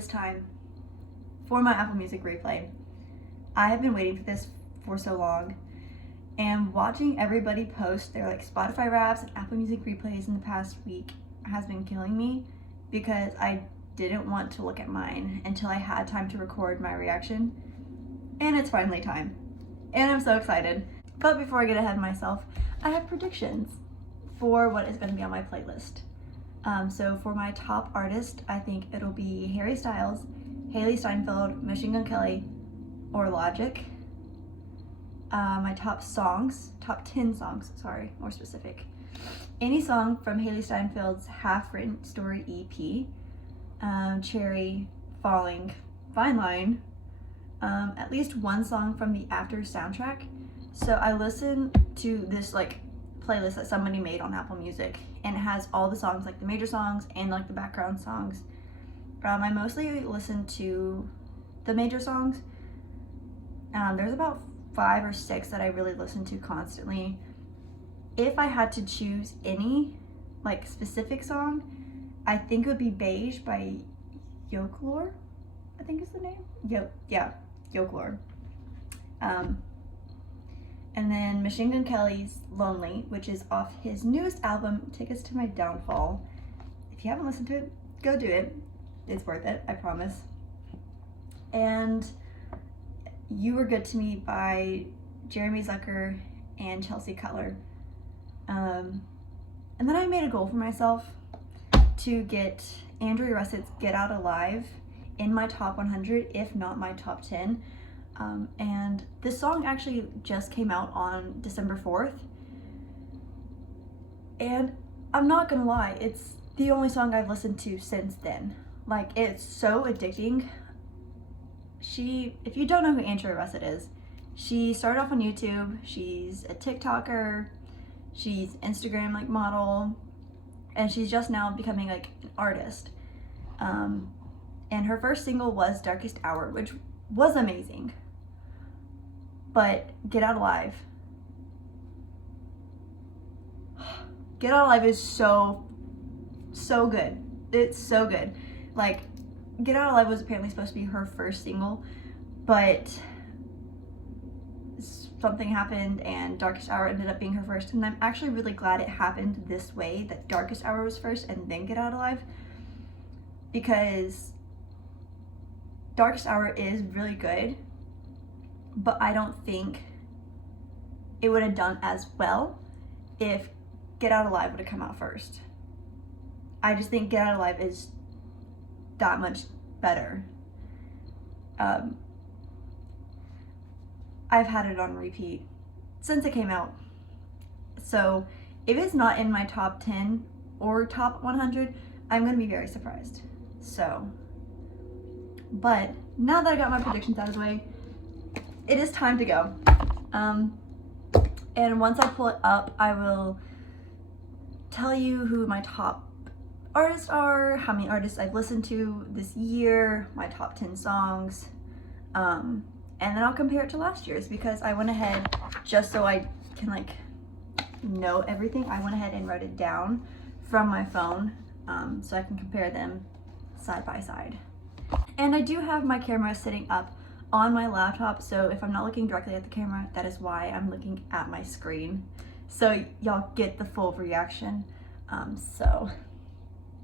is time for my Apple Music replay. I have been waiting for this for so long, and watching everybody post their like Spotify Wraps and Apple Music replays in the past week has been killing me because I didn't want to look at mine until I had time to record my reaction, and it's finally time, and I'm so excited. But before I get ahead of myself, I have predictions for what is going to be on my playlist. So for my top artist, I think it'll be Harry Styles, Hailee Steinfeld, Machine Gun Kelly, or Logic. My top 10 songs, sorry, more specific. Any song from Hailee Steinfeld's Half Written Story EP, Cherry, Falling, Fine Line, at least one song from the After soundtrack. So I listened to this like playlist that somebody made on Apple Music, and it has all the songs, like the major songs and like the background songs. I mostly listen to the major songs. There's about 5 or 6 that I really listen to constantly. If I had to choose any like specific song, I think it would be Beige by Yokelore, I think is the name. Yokelore. And then Machine Gun Kelly's Lonely, which is off his newest album, Tickets to My Downfall. If you haven't listened to it, go do it. It's worth it, I promise. And You Were Good to Me by Jeremy Zucker and Chelsea Cutler. And then I made a goal for myself to get Andrea Russett's Get Out Alive in my top 100, if not my top 10. And this song actually just came out on December 4th. And I'm not gonna lie, it's the only song I've listened to since then. Like, it's so addicting. If you don't know who Andrea Russett is, she started off on YouTube. She's a TikToker. She's Instagram like model, and she's just now becoming like an artist. And her first single was Darkest Hour, which was amazing. But Get Out Alive. Get Out Alive is so good. It's so good. Like, Get Out Alive was apparently supposed to be her first single, but something happened and Darkest Hour ended up being her first, and I'm actually really glad it happened this way, that Darkest Hour was first and then Get Out Alive, because Darkest Hour is really good, but I don't think it would have done as well if Get Out Alive would have come out first. I just think Get Out Alive is that much better. I've had it on repeat since it came out. So if it's not in my top 10 or top 100, I'm gonna be very surprised. So, but now that I got my predictions out of the way, it is time to go. And once I pull it up, I will tell you who my top artists are, how many artists I've listened to this year, my top 10 songs, and then I'll compare it to last year's, because I went ahead, just so I can like know everything, I went ahead and wrote it down from my phone, so I can compare them side by side. And I do have my camera sitting up on my laptop, so if I'm not looking directly at the camera, that is why I'm looking at my screen, so y'all get the full reaction. So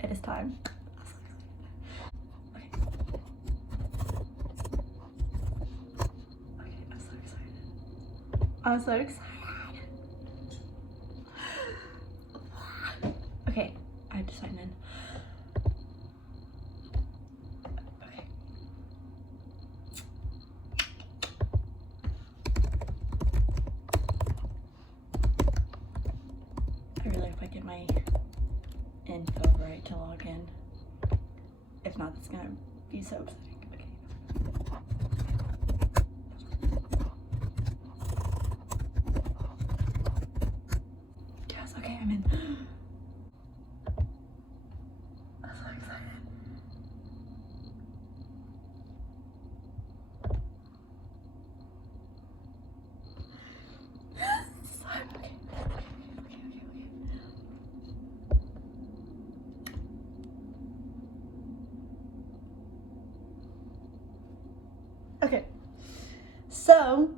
it is time. Okay, I'm so excited. I'm so excited. Okay, I have to sign in. Okay. I really hope I get my info right to log in. If not, it's gonna be so upsetting. Okay. Yes, okay, I'm in. I'm so excited. Yes! Okay. So,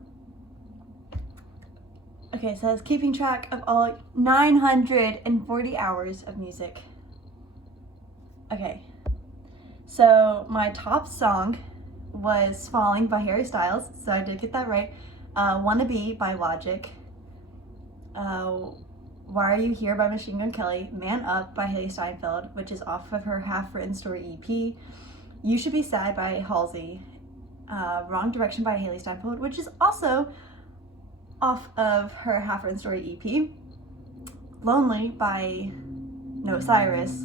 okay, it says keeping track of all 940 hours of music. Okay, so my top song was Falling by Harry Styles, so I did get that right. Wannabe by Logic. Why Are You Here by Machine Gun Kelly. Man Up by Hailee Steinfeld, which is off of her half-written story EP. You Should Be Sad by Halsey. Wrong Direction by Hailee Steinfeld, which is also off of her half-written story EP. Lonely by Cyrus,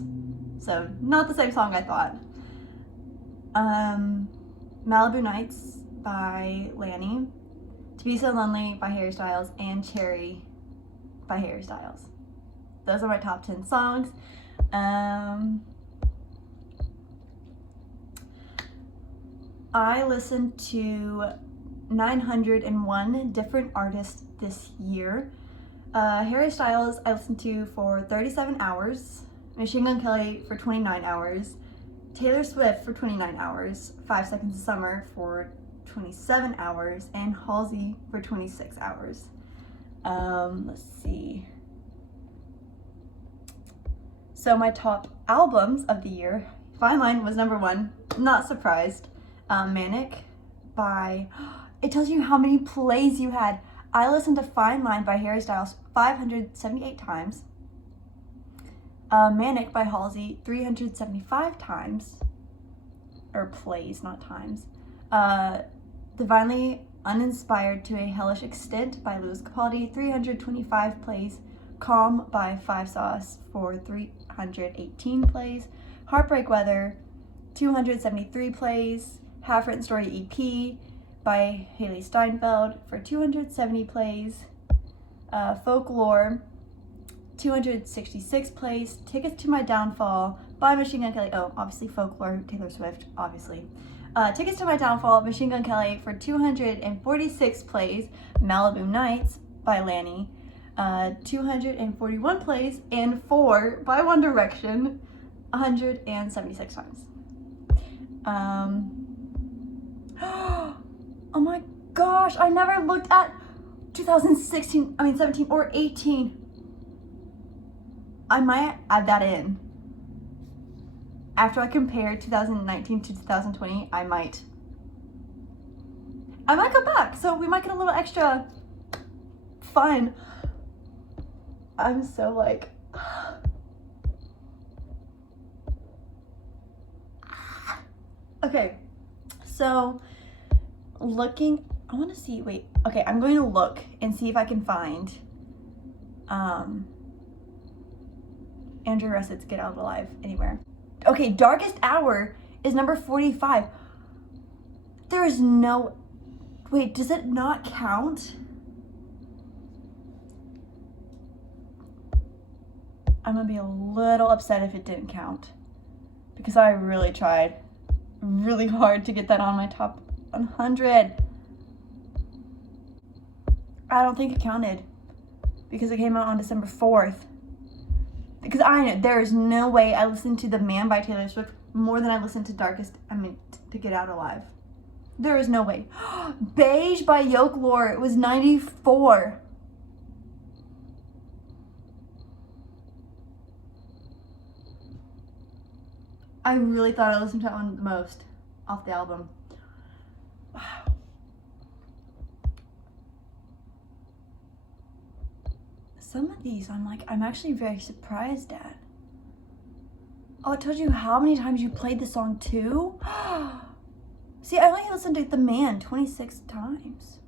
so not the same song I thought. Malibu Nights by LANY. To Be So Lonely by Harry Styles, and Cherry by Harry Styles. Those are my top 10 songs. I listened to 901 different artists this year. Harry Styles I listened to for 37 hours, Machine Gun Kelly for 29 hours, Taylor Swift for 29 hours, 5 Seconds of Summer for 27 hours, and Halsey for 26 hours. Let's see. So my top albums of the year, Fine Line was number 1, not surprised. Manic by, it tells you how many plays you had. I listened to Fine Line by Harry Styles 578 times. Manic by Halsey 375 times. Or plays, not times. Divinely Uninspired to a Hellish Extent by Capaldi 325 plays. Calm by 5 Sauce for 318 plays. Heartbreak Weather 273 plays. Half Written Story EP by Hailee Steinfeld for 270 plays. Folklore 266 plays. Tickets to My Downfall by Machine Gun Kelly. Oh, obviously Folklore, Taylor Swift, obviously. Tickets to My Downfall, Machine Gun Kelly for 246 plays. Malibu Nights by LANY, 241 plays, and 4 by One Direction, 176 times. Oh my gosh, I never looked at 17 or 18. I might add that in. After I compare 2019 to 2020, I might go back, so we might get a little extra fun. I'm so like, okay, so looking, I want to see, wait, okay, I'm going to look and see if I can find Andrew Russett's Get Out Alive anywhere. Okay, Darkest Hour is number 45. There is no, wait, does it not count? I'm gonna be a little upset if it didn't count, because I really tried really hard to get that on my top 100. I don't think it counted because it came out on December 4th. Because I know there is no way I listened to The Man by Taylor Swift more than I listened to to Get Out Alive. There is no way. Beige by Folklore, it was 94. I really thought I listened to that one the most off the album. Wow. Some of these I'm actually very surprised at. Oh, it tells you how many times you played the song too? See, I only listened to The Man 26 times.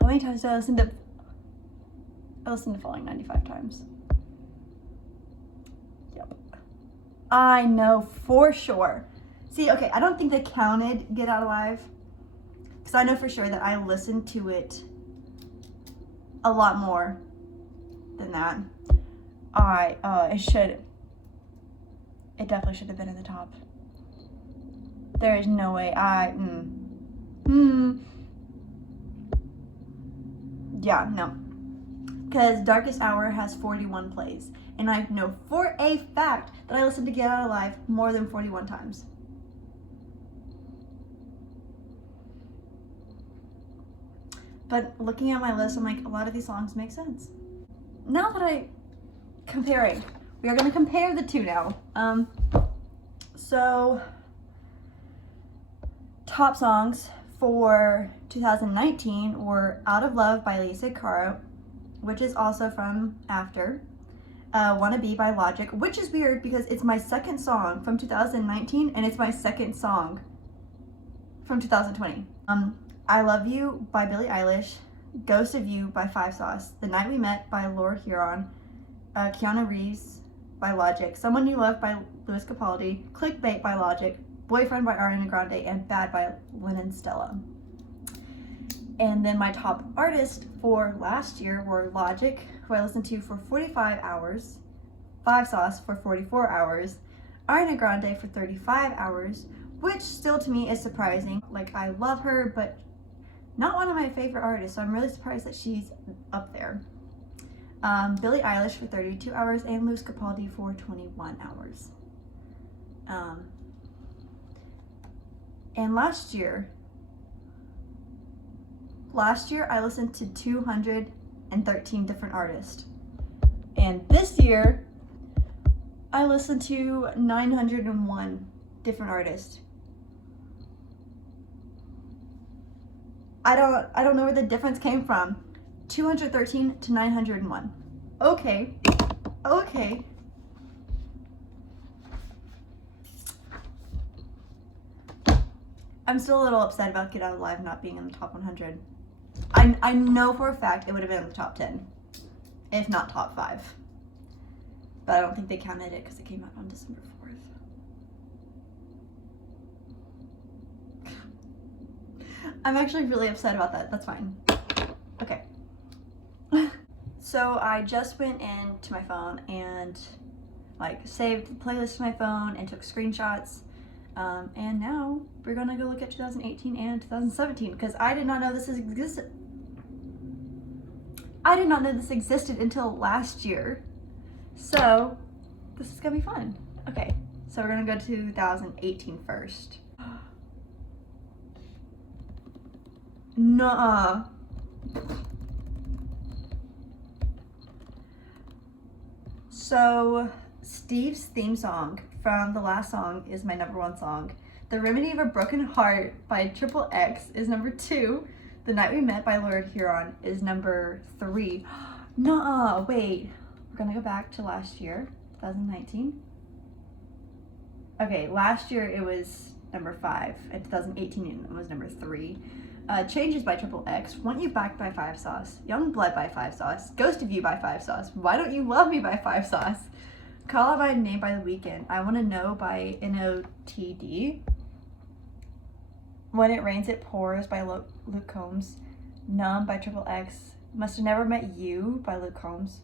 How many times did I listen to? I listened to Falling 95 times. Yep. I know for sure. See, okay, I don't think they counted Get Out Alive, because I know for sure that I listened to it a lot more than that. It definitely should have been in the top. There is no way yeah, no. Because Darkest Hour has 41 plays, and I know for a fact that I listened to Get Out Alive more than 41 times. But looking at my list, I'm like, a lot of these songs make sense. Now that comparing, we are going to compare the two now. So, top songs for 2019 were Out of Love by Alessia, Cara, which is also from After. Wannabe by Logic, which is weird because it's my second song from 2019 and it's my second song from 2020. I Love You by Billie Eilish, Ghost of You by Five Sauce, The Night We Met by Lord Huron, Keanu Reeves by Logic, Someone You Love by Louis Capaldi, Clickbait by Logic, Boyfriend by Ariana Grande, and Bad by LANY Stella. And then my top artists for last year were Logic, who I listened to for 45 hours, Five Sauce for 44 hours, Ariana Grande for 35 hours, which still to me is surprising. Like, I love her, but not one of my favorite artists, so I'm really surprised that she's up there. Billie Eilish for 32 hours and Louis Capaldi for 21 hours. And last year I listened to 213 different artists. And this year I listened to 901 different artists. I don't know where the difference came from. 213 to 901. Okay. I'm still a little upset about Get Out Alive not being in the top 100. I know for a fact it would have been in the top 10, if not top 5. But I don't think they counted it because it came out on December 4th. I'm actually really upset about that. That's fine. Okay. So I just went into my phone and saved the playlist to my phone and took screenshots. And now we're gonna go look at 2018 and 2017 because I did not know this existed. I did not know this existed until last year. So this is gonna be fun. Okay, so we're gonna go to 2018 first. Nuh-uh. So Steve's theme song from the last song is my #1 song. The Remedy of a Broken Heart by Triple X is #2. The Night We Met by Lord Huron is #3. Nuh-uh, wait. We're gonna go back to last year, 2019. Okay, last year it was #5, and 2018 it was #3. Changes by Triple X, Want You Back by Five Sauce, Young Blood by Five Sauce, Ghost of You by Five Sauce, Why Don't You Love Me by Five Sauce, Call Out My Name by The Weeknd, I Wanna Know by NOTD, When It Rains It Pours by Luke Combs, Numb by Triple X, Must Have Never Met You by Luke Combs.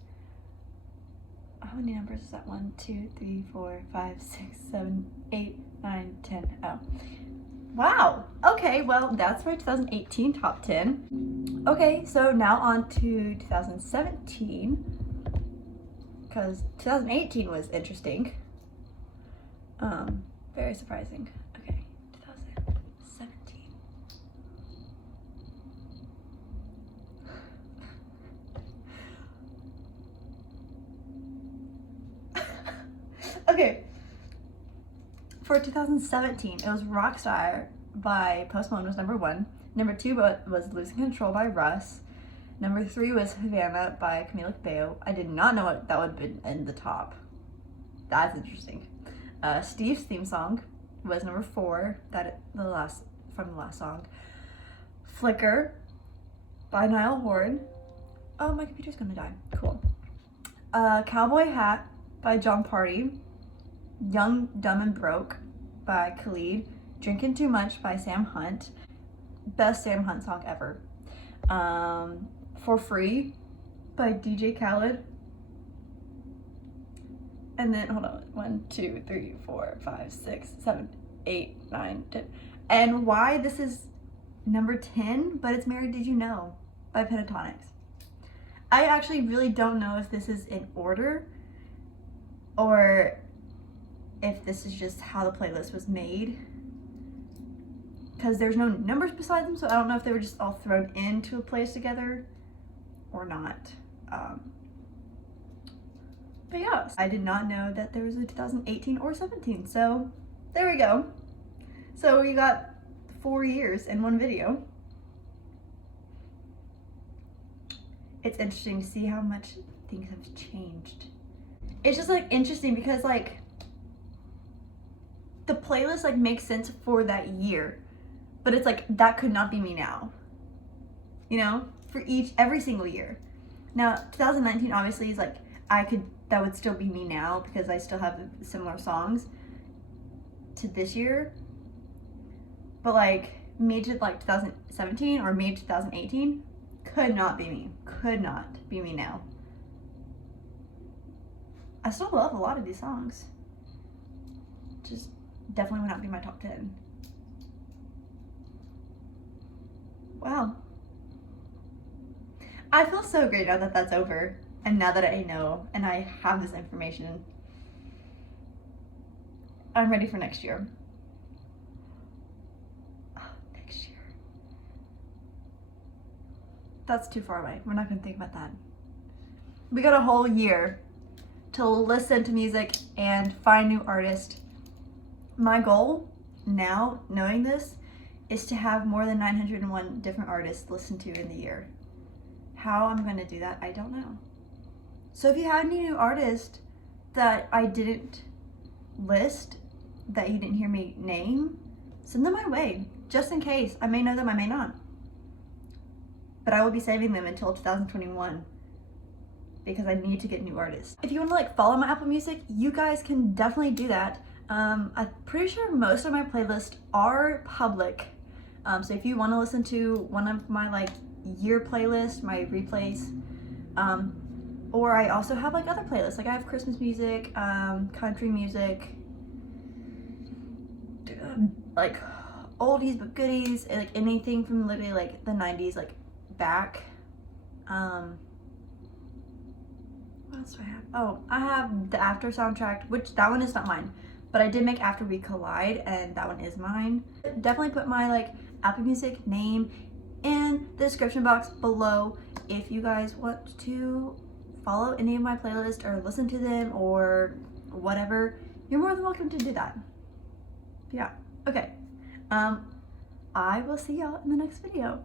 How many numbers is that? 1, 2, 3, 4, 5, 6, 7, 8, 9, 10. Oh. Wow. Okay, well, that's my 2018 top 10. Okay, so now on to 2017. Because 2018 was interesting. Very surprising. Okay, 2017. Okay. For 2017, it was Rockstar by Post Malone was #1. #2 was Losing Control by Russ. #3 was Havana by Camila Cabello. I did not know that would have been in the top. That's interesting. Steve's theme song was #4. From the last song. Flicker by Niall Horan. Oh, my computer's gonna die. Cool. Cowboy Hat by John Party. Young, Dumb and Broke by Khalid. Drinking Too Much by Sam Hunt. Best Sam Hunt song ever. For Free by DJ Khaled. And then, hold on, 1, 2, 3, 4, 5, 6, 7, 8, 9, 10. And why this is #10, but it's Mary Did You Know by Pentatonics. I actually really don't know if this is in order or if this is just how the playlist was made. because there's no numbers beside them, so I don't know if they were just all thrown into a place together or not. But yeah, I did not know that there was a 2018 or 17, so there we go. So we got 4 years in one video. It's interesting to see how much things have changed. It's just like interesting because like the playlist like makes sense for that year, but it's like that could not be me now, you know, for every single year. Now 2019 obviously is like that would still be me now because I still have similar songs to this year, but like me to like 2017 or me to 2018 could not be me now. I still love a lot of these songs, just definitely would not be my top 10. Wow. I feel so great now that that's over, and now that I know and I have this information. I'm ready for next year. Oh, next year. That's too far away. We're not gonna think about that. We got a whole year to listen to music and find new artists. My goal now, knowing this, is to have more than 901 different artists listen to in the year. How I'm gonna do that, I don't know. So if you have any new artists that I didn't list, that you didn't hear me name, send them my way, just in case. I may know them, I may not. But I will be saving them until 2021 because I need to get new artists. If you wanna like follow my Apple Music, you guys can definitely do that. I'm pretty sure most of my playlists are public. So if you wanna listen to one of my like year playlists, my replays, or I also have like other playlists. Like I have Christmas music, country music, like oldies but goodies, like anything from literally like the 90s, like back. What else do I have? Oh, I have the After soundtrack, which that one is not mine, but I did make After We Collide, and that one is mine. Definitely put my like Apple Music name in the description box below if you guys want to follow any of my playlists or listen to them or whatever. You're more than welcome to do that. Yeah, okay. I will see y'all in the next video.